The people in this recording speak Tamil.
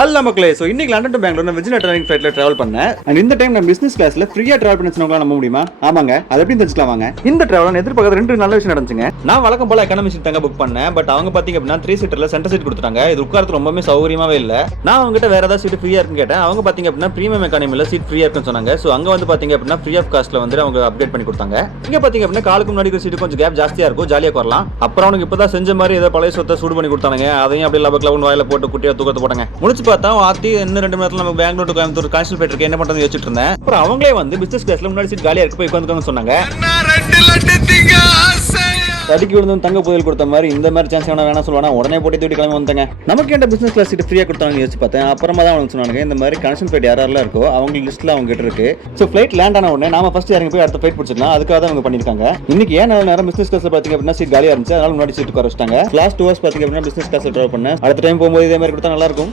ஹலோ மக்களே, ஸோ இன்னைக்கு லண்டன் டு பெங்களூர் நான் விஜய் ட்ராவலிங் ஃபிளைட்ல டிராவல் பண்ணேன். அண்ட் இந்த டைம் நான் பிசினஸ் கிளாஸ்ல ஃப்ரீயா டிராவல் பண்ணி சொன்னவங்களா நம்ப முடியுமா? ஆமாங்க, அது எப்படி தெரிஞ்சுக்கலாம் வாங்க. இந்த டிராவல் எதிர்பார்க்காத ரெண்டு நல்ல விஷயம் நடந்துச்சுங்க. நான் வழக்கம் போல எக்கானமி சீட் தாங்க புக் பண்ணேன். பட் அவங்க பாத்தீங்க அப்படின்னா 3 சீட்டர்ல சென்டர் சீட் கொடுத்தாங்க. இது உட்கார்றது ரொம்பவே சௌகரியமாவே இல்ல. நான் அவங்க கிட்ட வேற ஏதாவது சீட் ஃப்ரீயா இருக்குன்னு கேட்டேன். அவங்க பாத்தீங்க அப்படின்னா பிரீமியம் எக்கானமில சீட் ஃப்ரீயா இருக்குன்னு சொன்னாங்க. ஸோ அங்க வந்து பாத்தீங்க அப்படின்னா ஃப்ரீ ஆஃப் காஸ்ட்ல வந்து அவங்க அப்டேட் பண்ணி கொடுத்தாங்க. இங்க பாத்தீங்க அப்படின்னா காலுக்கு முன்னாடி சீட் கொஞ்சம் கேப் ஜாஸ்தியா இருக்கும், ஜாலியா வரலாம். அப்புறம் அவனுக்கு இப்பதான் செஞ்ச மாதிரி ஏதோ பழைய சொத்தை சூடு பண்ணி கொடுத்தாங்க. அதையும் அப்படியே லபக்லவுன் வாயில போட்டு குட்டியா தூக்கத்தை போட்டாங்க. முடிச்சு பார்த்தா ஆத்தி இன்னும் 2 மணி நேரத்துல நம்ம பெங்களூர் டு கோயம்புத்தூர் கான்ஸ்டல் போயிட்டு இருக்கு, என்ன பண்றது யோசிச்சுட்டு இருந்தேன். அப்புறம் அவங்களே வந்து பிசினஸ் கிளாஸ்ல முன்னாடி சீட் காலியா இருக்கு, போய் உட்காந்துக்கோங்க சொன்னாங்க. தடுக்கி விழுந்து தங்க புயல் கொடுத்த மாதிரி இந்த மாதிரி சான்ஸ் வேணா சொல்லுவானா, உடனே போட்டு தூட்டி கிளம்பி வந்தாங்க. நமக்கு என்ன பிசினஸ் கிளாஸ் சீட் ஃப்ரீயா கொடுத்தாங்க யோசிச்சு பார்த்தேன். அப்புறமா தான் அவங்க சொன்னாங்க இந்த மாதிரி கனெக்ஷன் ஃபிளைட் யாரெல்லாம் இருக்கோ அவங்க லிஸ்ட்ல அவங்க கிட்ட இருக்கு. ஸோ ஃபிளைட் லேண்ட் ஆன உடனே நாம ஃபர்ஸ்ட் இறங்கி போய் அடுத்த ஃபிளைட் பிடிச்சிடலாம். அதுக்காக தான் அவங்க பண்ணிருக்காங்க. இன்னைக்கு ஏன் நேரம் பிசினஸ் கிளாஸ் பாத்தீங்க அப்படின்னா சீட் காலியா இருந்துச்சு, அதனால முன்னாடி சீட் குறைச்சிட்டாங்க. லாஸ்ட் 2 ஹவர்ஸ் பாத்தீங்க அப்படின்னா பிசினஸ் கிளாஸ் டிராவல் பண்ணேன். அடுத்த டைம் போகும்போது இதே மாதிரி கொடுத்தா நல்லா இருக்கும்.